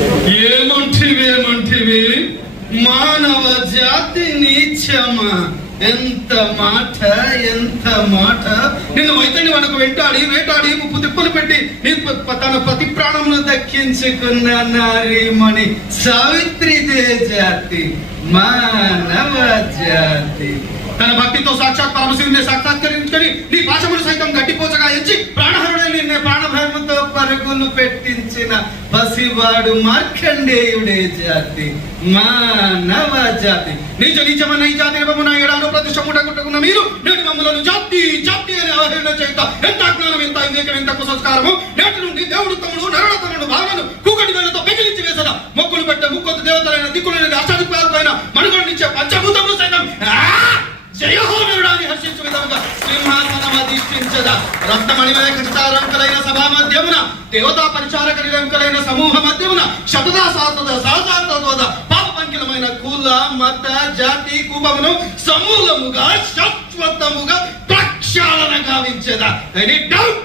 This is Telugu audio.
ఏమంటివి మానవ జాతి నీచమా! ఎంత మాట నిన్ను వైద్యుని మనకు వేటాడి ముప్పు తిప్పులు పెట్టి నీ తన ప్రతి ప్రాణమును దక్కించుకున్న నారీమణి సావిత్రిదే జాతి, మానవ జాతి. తన భక్తితో సాక్షాత్ పరమశివుని సాక్షాత్కరించుకొని నీ పాశములు సైతం గడ్డిపోచగా ఎంచి ప్రాణహరుడైన ప్రాణభయముతో పరుగులు పెట్టించిన పసివాడు మార్కండేయుడే జాతి, మానవ జాతి. నీచమైన ఈ జాతి నిబమున ఏడాను ప్రతిష్టముటకున్న మీరు నేటి మమ్మలను జాతి అని అవహేళన చేత ఎంత అజ్ఞానం, ఎంత వివేకం, ఎంత కుసంస్కారము! నేటి నుండి దేవుడు తమ్ముడు నరడతముడు భావనను కూకటి వేలతో పెగిలించి వేసద మొక్కులు పెట్టే ముక్కొద్దు దేవతలైన దిక్కులైన అష్టాధికారులైన మనుగొండించే పంచభూతములు సైతం జయహోనరుడాన్ని హర్షించు విధముగా సింహాసనం అధిష్ఠించదా రక్తమణిమయ ఖచ్చితారంకలైన సభా మధ్యమున దేవతా పరిచారకలైన సమూహ మధ్యమున శతదా సాధోద పాప పంకిలమైన కుల మత జాతి కూపమును సమూలముగా శాశ్వతముగా ప్రక్షాళన గావించదా. Any doubt?